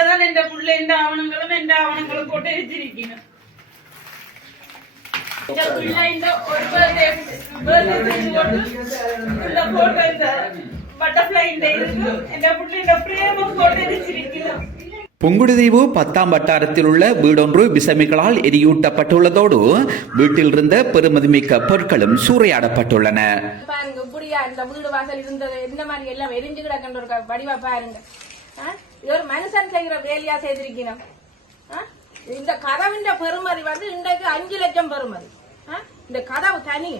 இதுலதான் எந்த புள்ள எந்த ஆவணங்களும் எந்த ஆவணங்களும் போட்டு எரிச்சிருக்கணும் இந்த புள்ள புங்குடுதீவு பத்தாம் வட்டாரத்தில் உள்ள வீடொன்று விசமிகளால் எரியூட்டப்பட்டுள்ளதோடு வீட்டில் இருந்த பெருமதிமிக்க பொருட்களும் சூறையாடப்பட்டுள்ளன. பாருங்க புரியா இந்த வீடு வாசல் இருந்தது? இந்த மாதிரி எல்லாம் எரிஞ்சு கிடக்கின்ற வடிவா பாருங்க. இது ஒரு மனுஷன் செய்கிற வேலையா செய்திருக்கணும் ஆ? இந்த கதவின் பெருமதி வந்து இன்றைக்கு அஞ்சு லட்சம் பெருமதி ஆ? இந்த கதவு தனிய.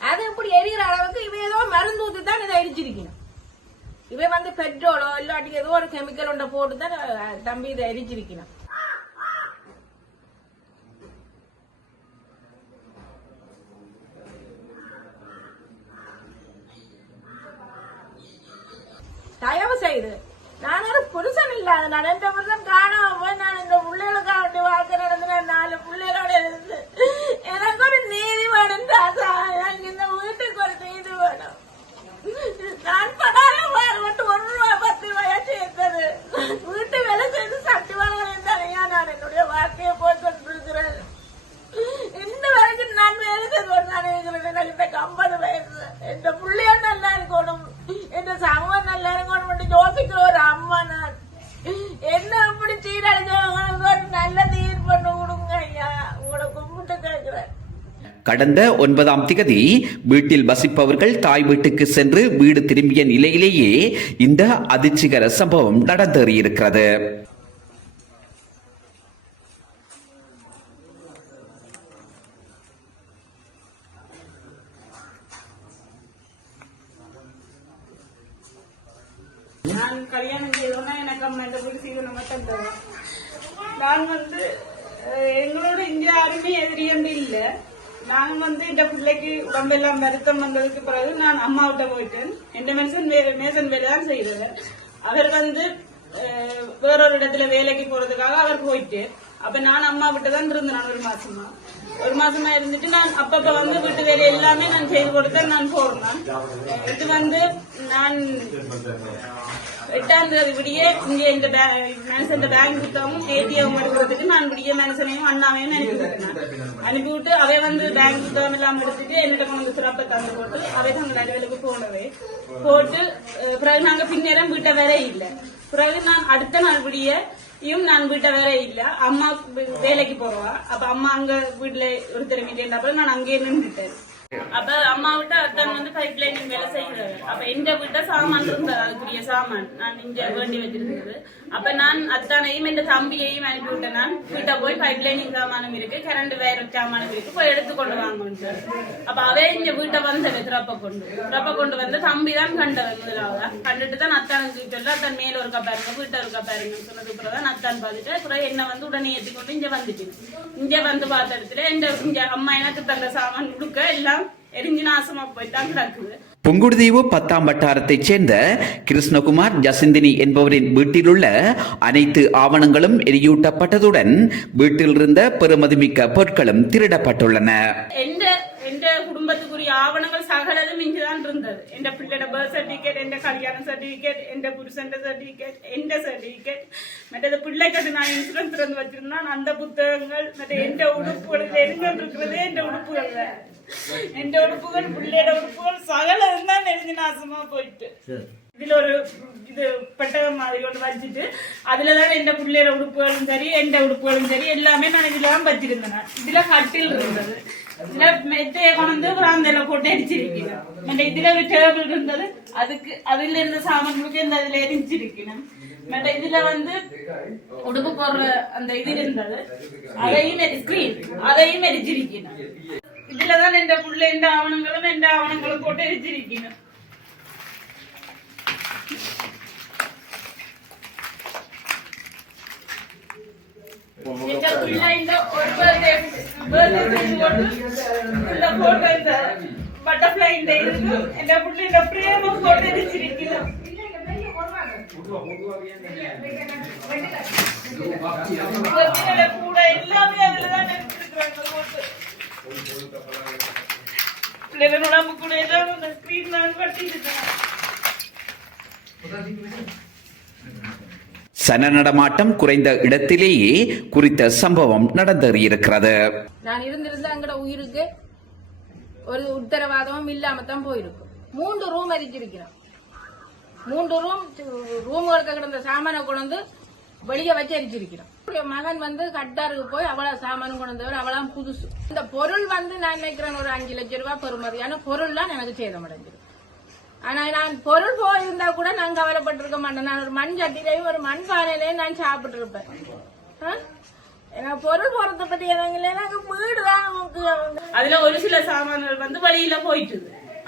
அது இப்படி எரிகிற அளவுக்கு இவ ஏதோ மருந்து ஊத்தி தான் இதை எரிச்சிருக்கணும். இவ வந்து பெட்ரோலோ இல்லாட்டி ஏதோ ஒரு கெமிக்கல் ஒன்றை போட்டு தான் தம்பி இதை எரிச்சிருக்கணும். தயவு செய்து நான் ஒரு புருஷன் இல்லாத நான் எந்த புருஷன் காணாம. நான் இந்த பிள்ளைகளுக்காக வேண்டி வாழ்க்கை நடந்தினேன் நாலு பிள்ளைகளோட இருந்து எனக்கு ஒரு நீதி வேணும் தாத்தா எனக்கு இந்த வீட்டுக்கு ஒரு நீதி வேணும் நான் படாத பாடுபட்டு ஒரு ரூபாய் பத்து ரூபாயா சேர்த்தது வீட்டு வேலை செய்து சட்டி வாங்கினேன் தனியா நான் என்னுடைய வாழ்க்கையை போய் கொண்டிருக்கிறேன் இன்ன வரைக்கும் நான் வேலை செய்து நான் இருக்கிறேன் எனக்கு இந்த ஐம்பது வயசு எந்த பிள்ளைய நல்லா இருக்கணும் எந்த சமூகம் நல்லா இருக்கணும் யோசிக்கிற ஒரு அம்மா நான் என்ன இப்படி சீரழிஞ்சவங்களுக்கு நல்ல தீர் பண்ண கொடுங்க ஐயா உங்களை கும்பிட்டு கேட்கிறேன் கடந்த ஒன்பதாம் திகதி வீட்டில் வசிப்பவர்கள் தாய் வீட்டுக்கு சென்று வீடு திரும்பிய நிலையிலேயே இந்த அதிர்ச்சிகர சம்பவம் நடந்தேறியிருக்கிறது. நான் கல்யாணம் செய்தோன்னா எனக்கு அம்மா இந்த வீடு சீதனம் மட்டும் நான் வந்து எங்களோட இங்க யாருமே எதிரியம் இல்லை. நான் வந்து இந்த பிள்ளைக்கு உடம்பெல்லாம் வருத்தம் வந்ததுக்கு பிறகு நான் அம்மாவிட்ட போயிட்டேன். எந்த மனுஷன் மேசன் வேலை தான் செய்தது. அவர் வந்து வேறொரு இடத்துல வேலைக்கு போறதுக்காக அவர் போயிட்டு. அப்ப நான் அம்மா விட்டு தான் இருந்தேன் நான் ஒரு மாசமா. ஒரு மாசமா இருந்துட்டு நான் அப்பப்ப வந்து வீட்டு வேலை எல்லாமே நான் செய்து கொடுத்தேன் நான் போடுறேன் இது வந்து நான் எட்டாம் தேதி விடிய இங்க இந்த மனுஷன் பேங்க் புத்தகமும் ஏடிஎம் எடுக்கிறதுக்கு நான் விடிய மனுஷனையும் அண்ணாவையும் அனுப்பிவிட்டேன் அனுப்பிவிட்டு அவை வந்து பேங்க் புத்தகம் எல்லாம் எடுத்துட்டு என்னிடம் வந்து சிறப்பை தந்து போட்டு அவை தங்கள் அலுவலுக்கு போனவை போட்டு பிறகு நாங்க பின்னேரம் வீட்டை வேற இல்லை. பிறகு நான் அடுத்த நாள் விடிய இயும் நான் வீட்டை வேற இல்ல. அம்மா வேலைக்கு போறவா. அப்ப அம்மா அங்க வீட்டுல ஒரு திறமைக்கு நான் அங்கேயே நின்றுட்டேன். அப்ப அம்மா விட்டு அத்தான் வந்து பைப் லைனிங் வேலை செய்கிறாரு. அப்ப எங்க விட்ட சாமான் இருந்தது அதுக்குரிய சாமான். நான் இங்க வேண்டி வச்சிருந்தது. அப்ப நான் அத்தானையும் என் தம்பியையும் அனுப்பி விட்டேன் நான். வீட்டை போய் பைப் லைனிங் சாமானும் இருக்கு கரண்ட் வேற சாமானும் இருக்கு போய் எடுத்து கொண்டு வாங்க அப்ப அவே இங்க வீட்டை வந்தவ திறப்ப கொண்டு திறப்ப கொண்டு வந்து தம்பி தான் கண்டவன் முதலாவதா. கண்டுட்டு தான் அத்தானுக்கு சொல்ல அத்தான் மேல ஒரு பாருங்க வீட்டை இருக்கா பாருங்கன்னு சொன்னதுக்கு அப்புறம் தான் அத்தான் பார்த்துட்டு அப்புறம் என்ன வந்து உடனே ஏற்றி கொண்டு இங்க வந்துட்டு இங்க வந்து பார்த்த இடத்துல எங்க இங்க அம்மா எனக்கு தந்த சாமான் கொடுக்க எல்லாம் எரிஞ்சு நாசமா போய்தான் கிடக்குது புங்குடுதீவு பத்தாம் வட்டாரத்தைச் சேர்ந்த கிருஷ்ணகுமார் ஜசிந்தினி என்பவரின் வீட்டிலுள்ள அனைத்து ஆவணங்களும் எரியூட்டப்பட்டதுடன் வீட்டிலிருந்த பெருமதிமிக்க பொருட்களும் திருடப்பட்டுள்ளன. எந்த குடும்பத்துக்குரிய ஆவணங்கள் சகலதும் இங்குதான் இருந்தது. எந்த பிள்ளையோட பர்த் சர்டிஃபிகேட் எந்த கல்யாண சர்டிஃபிகேட் எந்த புருஷன் சர்டிஃபிகேட் எந்த சர்டிஃபிகேட் மற்றது பிள்ளைக்கு நான் இன்சூரன்ஸ் திறந்து வச்சிருந்தேன் அந்த புத்தகங்கள் மற்ற எந்த உடுப்புகள் எங்க இருக்கிறது எந்த உடுப்புகள்? பிள்ளையோட உடுப்புகள் சகலம் தான் நெறிஞ்சு நாசமா போயிட்டு இதுல ஒரு இது பெட்டகம் மாதிரி ஒன்று வச்சுட்டு அதுலதான் எந்த பிள்ளையோட உடுப்புகளும் சரி எந்த உடுப்புகளும் சரி எல்லாமே நான் இதுல தான் வச்சிருந்தேன். இதுல கட்டில் இருந்தது இதுல மெத்தைய கொண்டு பிராந்தையில போட்டு அடிச்சிருக்கேன் மற்ற இதுல ஒரு டேபிள் இருந்தது அதுக்கு அதுல இருந்த சாமான்களுக்கு இந்த அதுல எரிஞ்சிருக்கணும் மற்ற இதுல வந்து உடுப்பு போடுற அந்த இது இருந்தது அதையும் ஸ்கிரீன் அதையும் எரிச்சிருக்கணும் ഇതിലതാണ് എന്റെ പുള്ളി എന്റെ ആവണങ്ങളും എന്റെ ആവണങ്ങളും കൊട്ടിരിച്ചിരിക്കുന്നത് എന്റെ ബട്ടർഫ്ലൈന്റെ എന്റെ പുള്ളിന്റെ പ്രേമം കൊണ്ടിരിച്ചിരിക്കുന്നു കൂടെ എല്ലാവരും അതിൽ തന്നെ എടുത്തിരിക്കുന്നു பிள்ளைகளோட உடம்பு கூட எல்லாம் அந்த ஸ்கிரீன் நான் கட்டிட்டு சன நடமாட்டம் குறைந்த இடத்திலேயே குறித்த சம்பவம் நடந்தேறியிருக்கிறது. நான் இருந்திருந்தா எங்கட உயிருக்கு ஒரு உத்தரவாதமும் இல்லாம தான் போயிருக்கும் மூன்று ரூம் அரிச்சிருக்கிறோம் மூன்று ரூம் ரூம்களுக்கு கிடந்த சாமானை கொண்டு வந்து வெளியே வச்சு அரிச்சிருக்கிறோம் மகன் வந்து கட்டாருக்கு போய் அவ்வளவு சாமானும் கொண்டு வந்தவர் அவளாம் புதுசு. இந்த பொருள் வந்து நான் நினைக்கிறேன் ஒரு அஞ்சு லட்சம் ரூபாய் பெறுமதியான பொருள்லாம் எனக்கு சேதமடைஞ்சிருக்கு ஆனா நான் பொருள் போயிருந்தா கூட நான் கவலைப்பட்டிருக்க மாட்டேன். நான் ஒரு மண் சட்டிலையும் ஒரு மண் பானையிலையும் நான் சாப்பிட்டு இருப்பேன் எனக்கு பொருள் போறத பத்தி எனக்கு எனக்கு வீடு தான் நமக்கு அதுல ஒரு சில சாமான்கள் வந்து வழியில போயிட்டு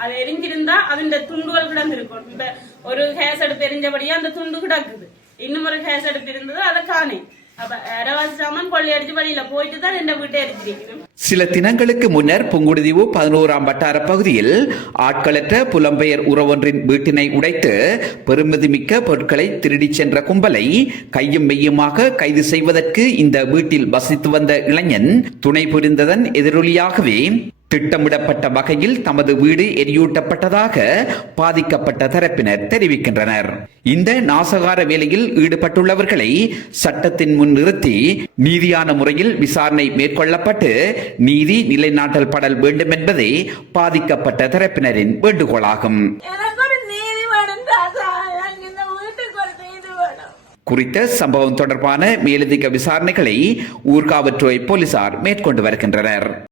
அது எரிஞ்சிருந்தா அதுண்ட துண்டுகள் கிடந்திருக்கும். இப்ப ஒரு கேஸ் எடுத்து எரிஞ்சபடியே அந்த துண்டு கிடக்குது. இன்னும் ஒரு கேஸ் எடுத்து இருந்தது அதை காணேன். சில தினங்களுக்கு முன்னர் புங்குடுதீவு பதினோராம் வட்டார பகுதியில் ஆட்களற்ற புலம்பெயர் உறவொன்றின் வீட்டினை உடைத்து பெருமதிமிக்க பொருட்களை திருடிச் சென்ற கும்பலை கையும் மெய்யுமாக கைது செய்வதற்கு இந்த வீட்டில் வசித்து வந்த இளைஞன் துணை புரிந்ததன் எதிரொலியாகவே திட்டமிடப்பட்ட வகையில் தமது வீடு எரியூட்டப்பட்டதாக பாதிக்கப்பட்ட தரப்பினர் தெரிவிக்கின்றனர். இந்த நாசகார வேலையில் ஈடுபட்டுள்ளவர்களை சட்டத்தின் முன் நிறுத்தி நீதியான முறையில் விசாரணை மேற்கொள்ளப்பட்டு நீதி நிலைநாட்டல் படல் வேண்டும் என்பதே பாதிக்கப்பட்ட தரப்பினரின் வேண்டுகோளாகும். குறித்த சம்பவம் தொடர்பான மேலதிக விசாரணைகளை ஊர்காவற்றுறை போலீசார் மேற்கொண்டு வருகின்றனர்.